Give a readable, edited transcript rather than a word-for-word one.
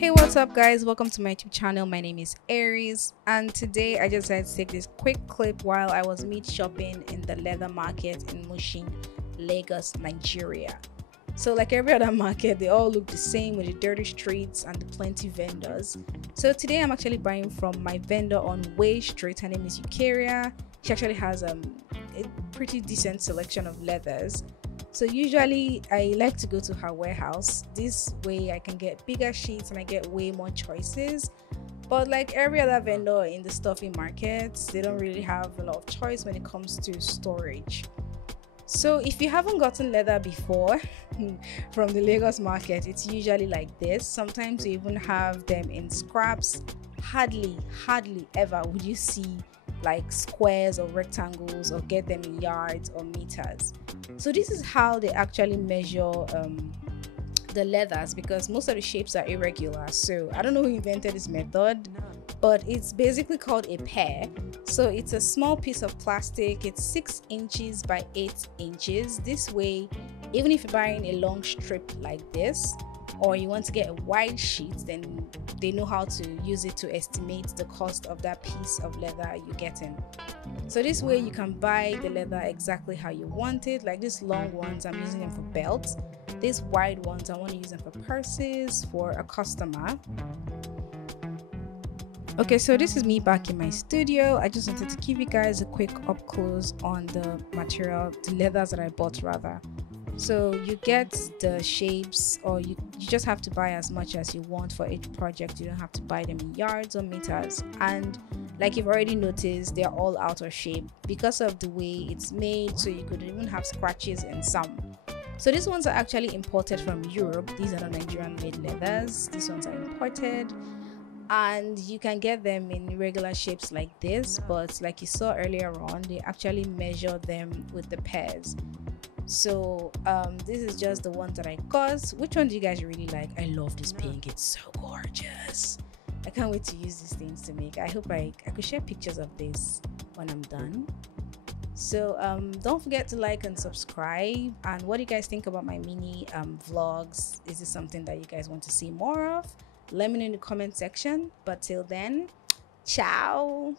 Hey, what's up guys, welcome to my YouTube channel. My name is Eris, and today I just decided to take this quick clip while I was meat shopping in the leather market in Mushin, Lagos, Nigeria. So like every other market, they all look the same with the dirty streets and the plenty vendors. So today I'm actually buying from my vendor on Way Street. Her name is Eukaria. She actually has a pretty decent selection of leathers. So usually I like to go to her warehouse. This way I can get bigger sheets and I get way more choices. But like every other vendor in the stuffy markets, they don't really have a lot of choice when it comes to storage. So if you haven't gotten leather before from the Lagos market, it's usually like this. Sometimes you even have them in scraps. Hardly ever would you see like squares or rectangles or get them in yards or meters. So this is how they actually measure the leathers, because most of the shapes are irregular. So I don't know who invented this method, but it's basically called a pear. So it's a small piece of plastic. It's 6 inches by 8 inches. This way, even if you're buying a long strip like this, or you want to get a wide sheet, then they know how to use it to estimate the cost of that piece of leather you're getting. So this way you can buy the leather exactly how you want it. Like these long ones, I'm using them for belts. These wide ones, I want to use them for purses for a customer. Okay, so this is me back in my studio. I just wanted to give you guys a quick up close on the material, the leathers that I bought rather. So you get the shapes, or you just have to buy as much as you want for each project. You don't have to buy them in yards or meters. And like you've already noticed, they're all out of shape because of the way it's made. So you could even have scratches in some. So these ones are actually imported from Europe. These are not Nigerian made leathers. These ones are imported. And you can get them in regular shapes like this, but like you saw earlier on, they actually measure them with the pairs. So this is just the ones that I got. Which one do you guys really like? I love this pink, it's so gorgeous. I can't wait to use these things to make. I hope I could share pictures of this when I'm done. So don't forget to like and subscribe. And what do you guys think about my mini vlogs? Is this something that you guys want to see more of? Let me know in the comment section. But till then, ciao.